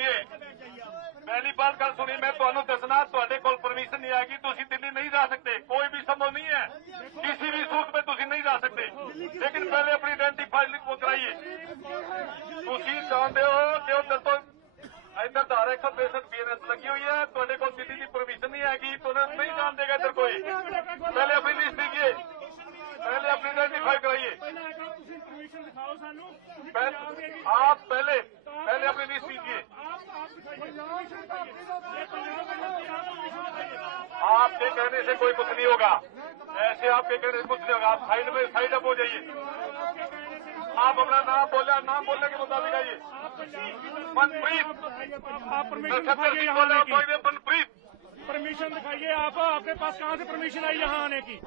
ਸੁਣੀਏ ਪਹਿਲੀ ਬਾਤ ਗੱਲ ਸੁਣੀ ਮੈਂ ਤੁਹਾਨੂੰ दसना थोड़े तो ਪਰਮਿਸ਼ਨ नहीं आएगी तुम दिल्ली नहीं जा सकते कोई भी संभव नहीं है। किसी भी सूरत में तुम नहीं जा सकते लेकिन पहले अपनी आइडेंटिफाई वो कराइए। चाहते हो तो दसो इधर धारा एक सौ पैंसठ बीएनएस लगी हुई है थोड़े को दिल्ली की परमिशन नहीं आएगी तो नहीं जान देगा इधर कोई। पहले अपनी लिस्ट दीजिए पहले अपनी आइडेंटिफाई कराइए। आप पहले पहले अपनी लिस्ट दीजिए आपके कहने से कोई कुछ नहीं होगा। ऐसे आपके कहने से कुछ नहीं होगा। आप साइड में साइड अप हो जाइए। आप अपना नाम बोले नाम बोलने के मुताबिक आइए। मनप्रीत। मनप्रीत। परमिशन दिखाइए आप। आपके पास कहाँ से परमिशन आई यहाँ आने की?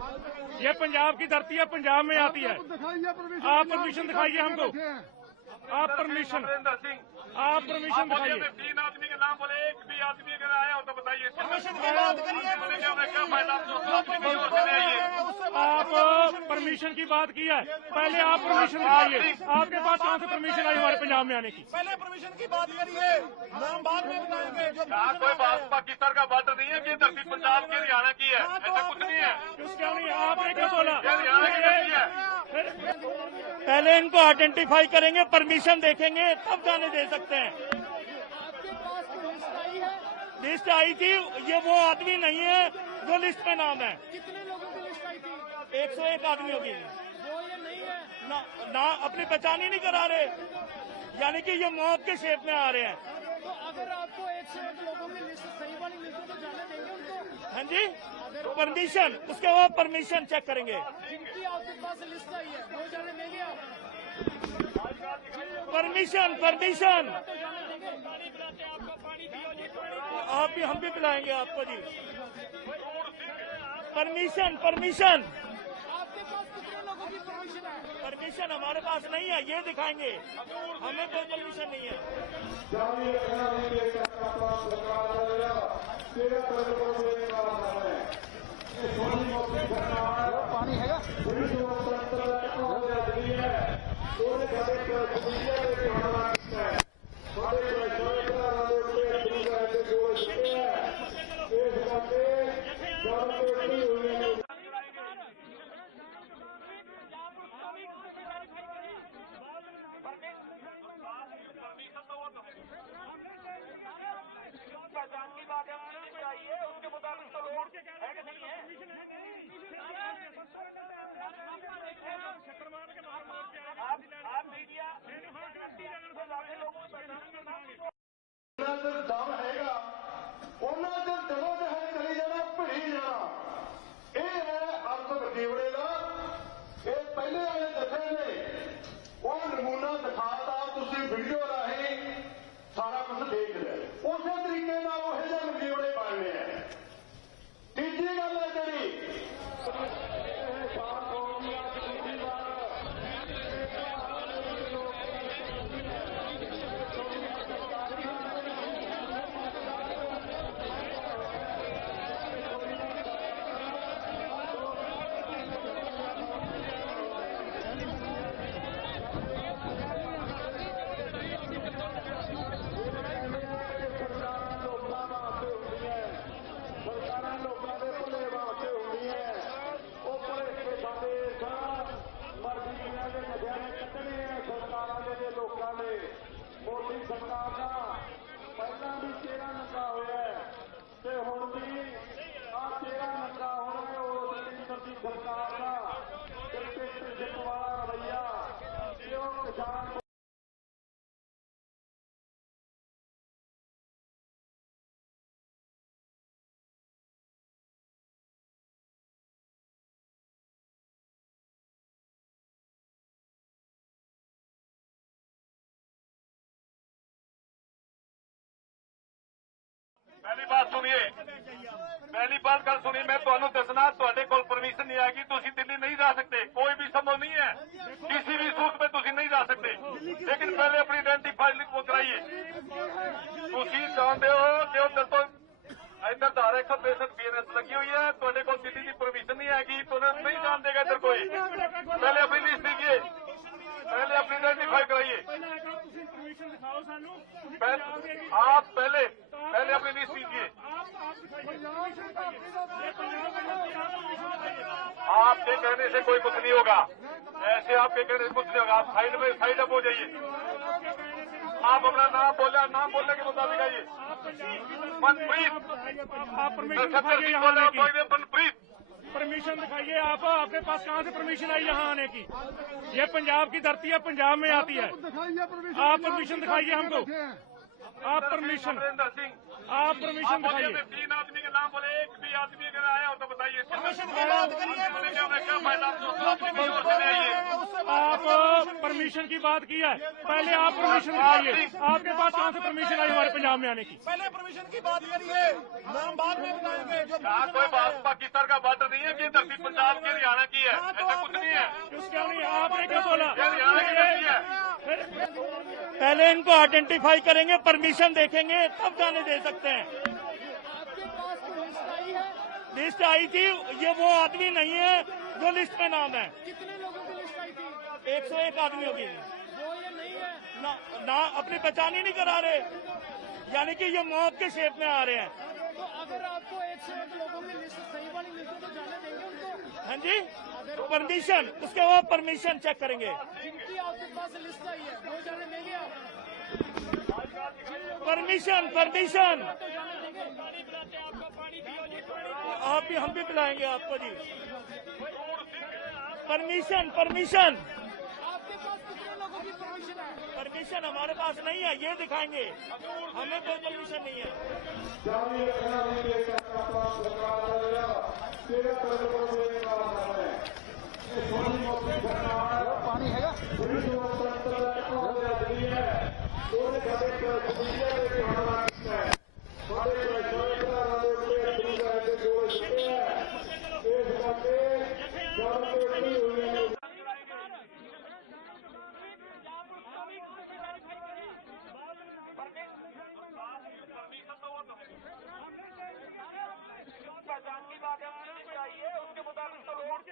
ये पंजाब की धरती है पंजाब में आती है। आप परमिशन। दिखाइए हमको। आप परमिशन आप परमिशन दिखाइए। नाम बोले एक भी आदमी अगर आया हो तो बताइए। आइए। आप परमिशन की बात की है। पहले आप परमिशन दिखाइए। आपके पास कहाँ से परमिशन आई हमारे पंजाब में आने की? पहले परमिशन की बात करिए। नाम बाद में बताएँगे जो कोई बात पाकिस्तान का बात नहीं है कि धरती पंजाब की हरियाणा की है? ऐसा कुछ नहीं है। क्यों क्या नहीं आपने क्या बोला। है। पहले इनको आइडेंटिफाई करेंगे परमिशन देखेंगे तब जाने दे सकते हैं। लिस्ट आई थी ये वो आदमी नहीं है जो लिस्ट में नाम है। कितने लोगों की लिस्ट आई थी? एक सौ एक आदमी होगी ना, ना अपनी पहचान ही नहीं करा रहे। यानी कि ये मौत के शेप में आ रहे हैं। तो अगर आपको एक सौ एक लोगों की लिस्ट सही वाली लिस्ट तो जाने देंगे उनको? हाँ जी? परमिशन उसके बाद परमिशन चेक करेंगे। जिनकी आपके पास लिस्ट आई है वो जाने देंगे आप। परमिशन परमिशन तो जाने देंगे आप भी, हम भी पिलाएँगे आपको जी। परमिशन परमिशन परमिशन हमारे पास नहीं है, ये दिखाएँगे। हमें कोई परमिशन नहीं है। ਅੰਦਰ ਦਮ ਹੈਗਾ ਉਹਨਾਂ ਚ ਦਿਲੋਂ ਜਹੇ ਚਲੀ ਜਾਣਾ ਭਿੜੀ ਜਾਣਾ। ਸੁਣੀਏ ਪਹਿਲੀ ਬਾਤ ਗੱਲ ਸੁਣੀ ਮੈਂ ਤੁਹਾਨੂੰ ਦੱਸਣਾ ਤੁਹਾਡੇ ਕੋਲ ਪਰਮਿਸ਼ਨ ਨਹੀਂ ਆਏਗੀ ਤੁਸੀਂ ਦਿੱਲੀ नहीं जा सकते कोई भी संभव नहीं है किसी भी सूट में तुम नहीं जा सकते लेकिन पहले अपनी आइडेंटिफाई वो कराइए तुम जानते हो जो दसो इधर धारा एक सौ पैंसठ बीएनएस लगी हुई है थोड़े को दिल्ली की परमिशन नहीं आएगी तो नहीं जान देगा इधर कोई पहले अपनी लिस्ट दीजिए पहले अपनी आइडेंटिफाई कराइए आप पहले आपके कहने से कोई कुछ नहीं होगा। ऐसे आपके कहने से कुछ नहीं होगा। आप साइड में साइड अप हो जाइए। आप अपना नाम बोले नाम बोलने के मुताबिक आइए। मनप्रीत। मनप्रीत। परमिशन दिखाइए आप। आपके पास कहाँ से परमिशन आई यहाँ आने की? ये पंजाब की धरती है पंजाब में आती है। आप परमिशन दिखाइए हमको। आप परमिशन आप परमिशन दिखाइए। तीन आदमी नाम बोले एक भी आदमी अगर आया हो तो बताइए। आप आइए परमिशन की बात की है। पहले आप परमिशन दिखाइए। आपके पास कहाँ से परमिशन आई हमारे पंजाब में आने की? पहले परमिशन की बात करिए नाम बाद में बताएँगे यहाँ कोई बात पाकिस्तान का बात नहीं है कि धरती पंजाब की हरियाणा की है? ऐसा कुछ नहीं है। उसका नहीं आपने क्या बोला? है? पहले इनको आइडेंटिफाई करेंगे परमिशन देखेंगे तब जाने दे सकते हैं आपके पास कोई लिस्ट आई है लिस्ट आई थी ये वो आदमी नहीं है जो लिस्ट में नाम है। कितने लोगों की लिस्ट आई थी? 101 आदमी होगी वो ये नहीं है। ना, ना अपनी पहचान ही नहीं करा रहे। यानी कि ये मौत के शेप में आ रहे हैं। तो अगर आपको एक से एक लोगों की लिस्ट सही वाली है तो जाने देंगे उनको? हाँ जी? परमिशन उसके बाद परमिशन चेक करेंगे। जिनकी आपके पास लिस्ट आई है वो जाने देंगे आप? परमिशन परमिशन तो देंगे। आप भी हम भी पिलाएँगे आपको जी। परमिशन परमिशन आपके पास कितने लोगों की परमिशन है? परमिशन हमारे पास नहीं है ये दिखाएँगे। हमें कोई परमिशन नहीं है। पानी है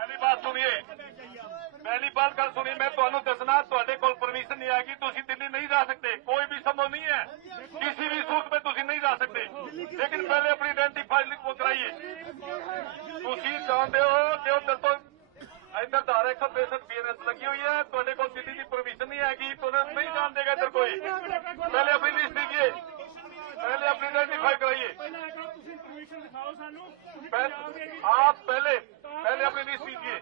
ਪਹਿਲੀ ਬਾਤ ਸੁਣੀਏ ਪਹਿਲੀ ਬਾਤ ਗੱਲ ਸੁਣੀ ਮੈਂ ਤੁਹਾਨੂੰ ਦੱਸਣਾ ਤੁਹਾਡੇ ਕੋਲ ਪਰਮਿਸ਼ਨ ਨਹੀਂ ਆਏਗੀ ਤੁਸੀਂ ਦਿੱਲੀ नहीं जा सकते कोई भी संभव नहीं है किसी भी सूरत में ਤੁਸੀਂ नहीं जा सकते लेकिन पहले अपनी आइडेंटिफाई वो कराइए ਤੁਸੀਂ ਜਾਣਦੇ ਹੋ ਕਿ ਉਧਰ ਤੋਂ ਇੱਧਰ ਧਾਰਾ 163 ਬੀਐਨਐਸ ਲੱਗੀ ਹੋਈ ਹੈ ਤੁਹਾਡੇ ਕੋਲ ਦਿੱਲੀ ਦੀ ਪਰਮਿਸ਼ਨ ਨਹੀਂ ਹੈਗੀ ਤੁਹਾਨੂੰ ਨਹੀਂ ਜਾਣ ਦੇਗਾ ਇੱਧਰ ਕੋਈ ਪਹਿਲੇ ਆਪਣੀ ਲਿਸਟ दीजिए पहले अपनी आइडेंटिफाई कराइए ਪਹਿਲਾਂ ਇਹ ਕਰੋ ਤੁਸੀਂ ਪਰਮਿਸ਼ਨ ਦਿਖਾਓ ਸਾਨੂੰ ਸਾਨੂੰ ਤੁਸੀਂ पहले- ਪੰਜਾਬ ਦੇ ਵੀ- आप पहले पहले अपनी परमिशन दिखाइए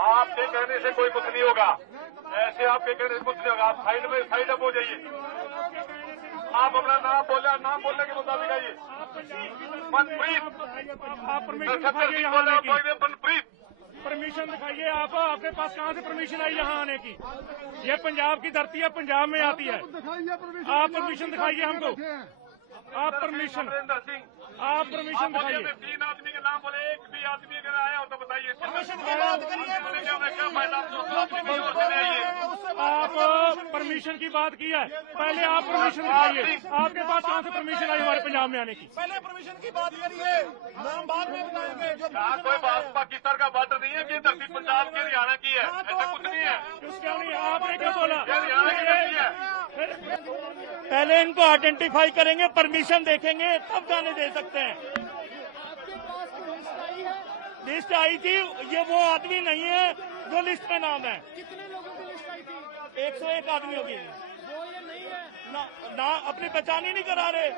आपके कहने से कोई कुछ नहीं होगा। ऐसे आपके कहने से कुछ नहीं होगा। आप साइड में साइड अप हो जाइए। आप अपना नाम बोले नाम बोलने के मुताबिक आइए। मनप्रीत। मनप्रीत। परमिशन दिखाइए आप। आपके पास कहाँ से परमिशन आई यहाँ आने की? ये पंजाब की धरती है पंजाब में आती है। आप परमिशन। दिखाइए हमको। आप परमिशन आप परमिशन आप दिखाइए। तीन आदमी के नाम बोले एक भी आदमी अगर आया हो तो बताइए। परमिशन परमिशन की बात की है। पहले आप परमिशन दिखाइए आपके पास कहाँ से परमिशन आई हमारे पंजाब में आने की। पहले परमिशन की बात करिए नाम बाद में बताएँगे जो कोई बात पाकिस्तान का बॉर्डर नहीं है कि धरती पंजाब की हरियाणा की है? ऐसा कुछ नहीं है। उसका नहीं आपने क्या बोला? है? पहले इनको आइडेंटिफाई करेंगे परमिशन देखेंगे तब जाने दे सकते हैं। आपके पास कोई लिस्ट आई लिस्ट आई थी ये वो आदमी नहीं है जो लिस्ट में नाम है कितने लोगों की लिस्ट आई थी एक सौ एक आदमी की वो ये नहीं है ना, ना अपनी पहचान ही नहीं करा रहे।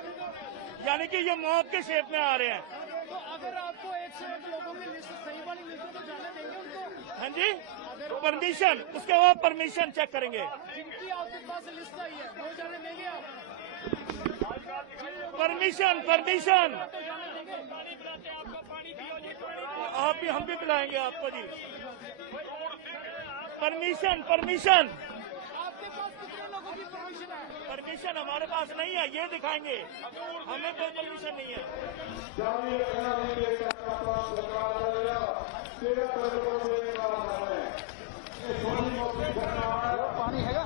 यानी कि ये मौत के शेप में आ रहे हैं। तो अगर आपको एक से एक लोगों की लिस्ट सही वाली लिस्ट तो जाने देंगे उनको? हाँ जी परमिशन उसके बाद परमिशन चेक करेंगे। जिनकी आपके पास लिस्ट आई है वो जाने देंगे आप? परमिशन परमिशन तो देंगे। आप भी हम भी पिलाएँगे आपको जी। परमिशन परमिशन आपके पास कितने लोगों की परमिशन हमारे पास नहीं है ये दिखाएँगे। हमें कोई परमिशन नहीं है। पानी है।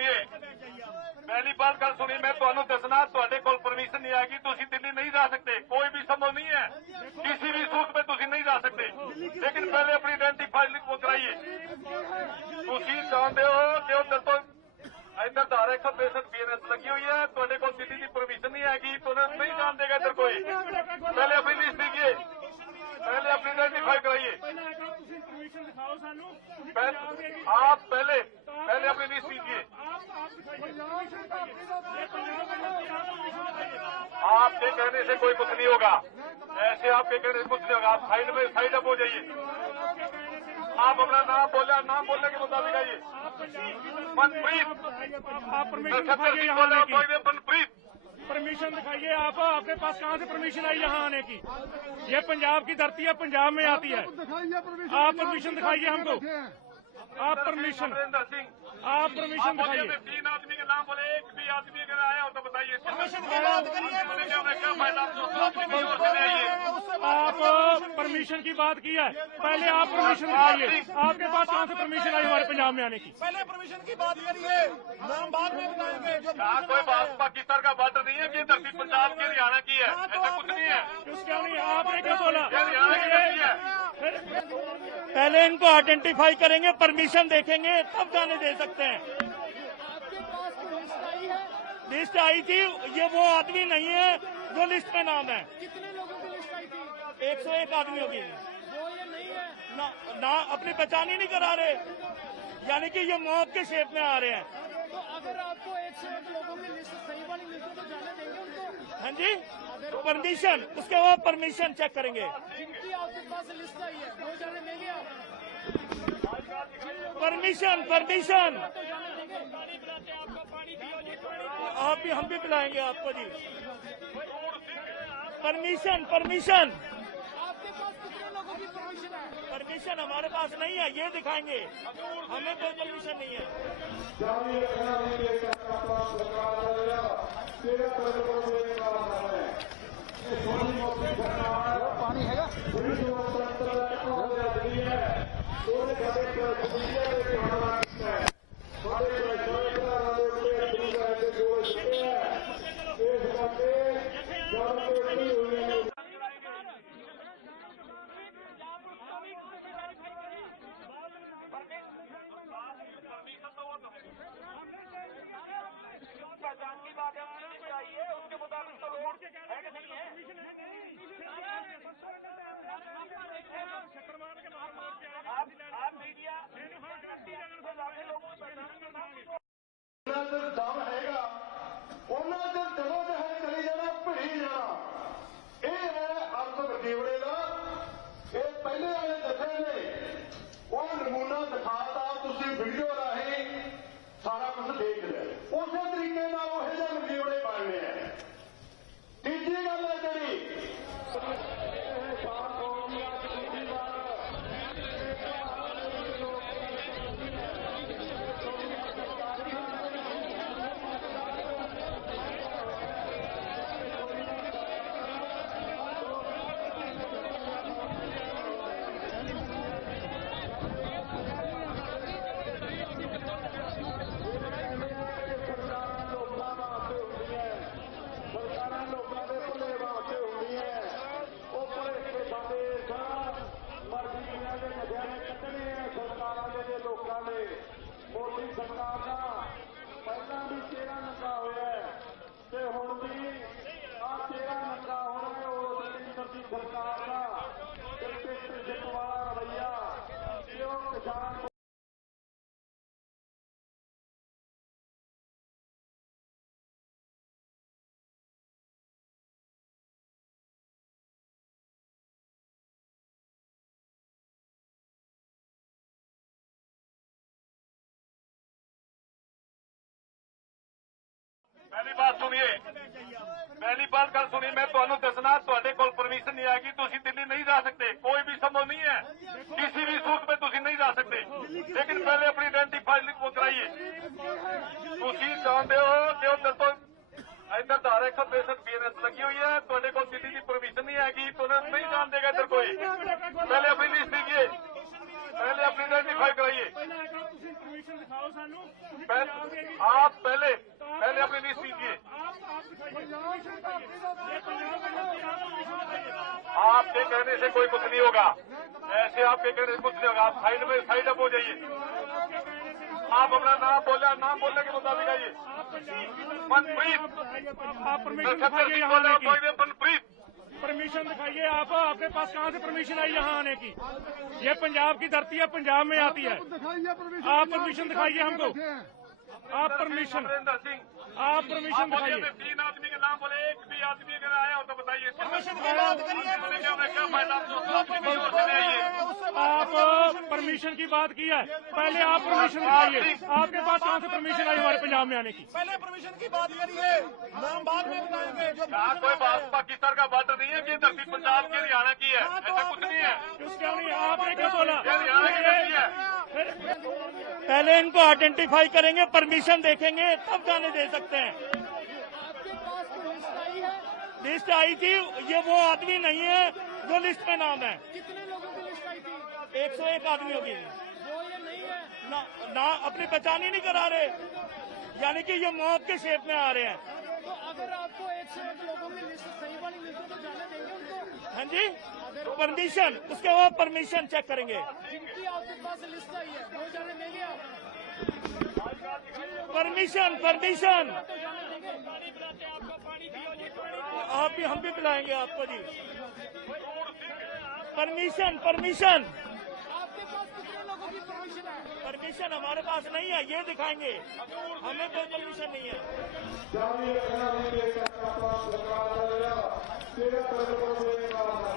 पहली बात सुनिए पहली बात गल सुनिए मैं ਤੁਹਾਨੂੰ ਦੱਸਣਾ ਤੁਹਾਡੇ ਕੋਲ ਪਰਮਿਸ਼ਨ ਨਹੀਂ ਆਏਗੀ ਤੁਸੀਂ ਦਿੱਲੀ नहीं जा सकते कोई भी संभव नहीं है किसी भी सूरत में ਤੁਸੀਂ नहीं जा सकते लेकिन पहले अपनी आइडेंटिफाई को कराइए ਤੁਸੀਂ ਜਾਣਦੇ ਹੋ ਕਿ ਉਧਰ ਤੋਂ ਇੱਧਰ ਧਾਰਾ 163 ਬੀਐਨਐਸ ਲੱਗੀ ਹੋਈ ਹੈ ਤੁਹਾਡੇ ਕੋਲ ਦਿੱਲੀ ਦੀ ਪਰਮਿਸ਼ਨ ਨਹੀਂ ਆਏਗੀ ਤੁਹਾਨੂੰ ਨਹੀਂ ਜਾਣ ਦੇਗਾ ਇੱਧਰ ਕੋਈ पहले अपनी लिस्ट दीजिए पहले अपनी आइडेंटिफाई कराइए ਪਹਿਲਾਂ ਇੱਕ ਵਾਰ ਤੁਸੀਂ परमिशन दिखाओ ਸਾਨੂੰ ਤੁਸੀਂ पहले- ਪੰਜਾਬ ਦੇ ਵੀ- आप पहले पहले अपनी लिस्ट दीजिए आपके कहने से कोई कुछ नहीं होगा। ऐसे आपके कहने से कुछ नहीं होगा। आप साइड में साइड अप हो जाइए। आप अपना नाम बोले नाम बोलने के मुताबिक आइए। मनप्रीत। मनप्रीत। परमिशन दिखाइए आप। आपके पास कहाँ से परमिशन आई यहाँ आने की? ये पंजाब की धरती है पंजाब में आती है। आप परमिशन दिखाइए हमको। आप परमिशन आप परमिशन दिखाइए। मैं तीन आदमी के नाम बोले एक भी आदमी अगर आया हो तो बताइए। आइए। आप परमिशन की बात की है। पहले आप परमिशन दिखाइए। आपके पास कहाँ से परमिशन आई हमारे पंजाब में आने की? पहले परमिशन की बात करिए नाम बाद में बताएँगे जो कोई बात पाकिस्तान का बात नहीं है कि धरती पंजाब की हरियाणा की है? ऐसा कुछ नहीं है। क्यों क्या नहीं आपने क्या बोला। है। पहले इनको आइडेंटिफाई करेंगे परमिशन देखेंगे तब जाने दे सकते हैं आपके पास कोई लिस्ट आई है लिस्ट आई थी ये वो आदमी नहीं है जो लिस्ट में नाम है। कितने लोगों की लिस्ट आई थी? एक सौ एक आदमी होगी ना, ना अपनी पहचान ही नहीं करा रहे। यानी कि ये मौत के शेप में आ रहे हैं। तो अगर आपको एक सौ एक लोगों की लिस्ट सही वाली लिस्ट तो जाने देंगे उनको? हाँ जी? परमिशन उसके बाद परमिशन चेक करेंगे। जिनकी आपके पास लिस्ट आई है वो जाने देंगे आप? परमिशन परमिशन आप भी, हम भी पिलाएँगे आपको जी। परमिशन परमिशन परमिशन हमारे पास नहीं है, ये दिखाएँगे। हमें कोई परमिशन नहीं है। ਉਹਨਾਂ ਚਿਰ ਦਮ ਹੈਗਾ। ਉਹਨਾਂ ਚਿਰ ਜਦੋਂ ਚਾਹੇ ਚਲੀ ਜਾਣਾ ਭਿੜੀ ਜਾਣਾ। ਇਹ ਹੈ ਅਰਥ ਬਦੀਵੜੇ ਦਾ। ਇਹ ਪਹਿਲੇ ਵਾਲੇ ਦੱਸੇ ਨੇ। ਉਹ ਨਮੂਨਾ ਦਿਖਾਤਾ ਤੁਸੀਂ ਵੀਡੀਓ ਰਾਹੀਂ ਸਾਰਾ ਕੁਝ ਦੇਖ ਲਿਆ। ਉਸੇ ਤਰੀਕੇ ਨਾਲ सरकार सुनिए पहली बार गल सुनी मैं ਤੁਹਾਨੂੰ दसना थोड़े ਕੋਲ ਪਰਮਿਸ਼ਨ ਨਹੀਂ ਆਏਗੀ ਤੁਸੀਂ ਦਿੱਲੀ नहीं जा सकते कोई भी संभव नहीं है किसी भी सूट में तुम नहीं जा सकते लेकिन पहले अपनी आइडेंटिफाई वो कराइए तुम जानते हो जो दसो इधर धारा एक सौ पैंसठ बीएनएस लगी हुई है थोड़े को दिल्ली की परमिशन नहीं आएगी तो नहीं जान देगा इधर कोई पहले अपनी लिस्ट दीजिए पहले अपनी आइडेंटिफाई कराइए आप पहले पहले अपनी लिस्ट दीजिए आपके कहने से कोई कुछ नहीं होगा। ऐसे आपके कहने से कुछ नहीं होगा। आप साइड में साइड अप हो जाइए। आप अपना नाम बोले नाम बोलने के मुताबिक आइए। मनप्रीत। मनप्रीत। परमिशन दिखाइए आप। आपके पास कहाँ से परमिशन आई यहाँ आने की? ये पंजाब की धरती है पंजाब में आती है। आप परमिशन दिखाइए हमको। आप परमिशन आप परमिशन दिखाइए। तीन आदमी के नाम बोले एक भी आदमी अगर आया हो तो बताइए। बात क्या क्या आप परमिशन की बात की है। पहले आप परमिशन दिखाइए। आपके पास कहाँ से परमिशन आई हमारे पंजाब में आने की? पहले परमिशन की बात करिए। नाम बाद में बताएँगे। कोई बात पाकिस्तान का बॉर्डर नहीं है कि धरती पंजाब की हरियाणा की है। ऐसा कुछ नहीं है। उसका नहीं आपने क्या बोला। पहले इनको आइडेंटिफाई करेंगे परमिशन देखेंगे तब जाने दे सकते हैं। आपके पास कोई लिस्ट आई है? लिस्ट आई थी ये वो आदमी नहीं है जो लिस्ट में नाम है। कितने लोगों की लिस्ट आई थी? एक सौ एक आदमी होगी ना, ना अपनी पहचान ही नहीं करा रहे। यानी कि ये मौत के शेप में आ रहे हैं। तो अगर आपको एक से एक लोगों की लिस्ट सही वाली लिस्ट तो जाने देंगे हाँ जी परमिशन उसके बाद परमिशन चेक करेंगे है परमिशन परमिशन तो आप भी हम भी पिलाएँगे आपको जी परमिशन परमिशन आपके पास कितने लोगों की परमिशन है परमिशन हमारे पास नहीं है ये दिखाएँगे हमें कोई परमिशन नहीं है Tira para o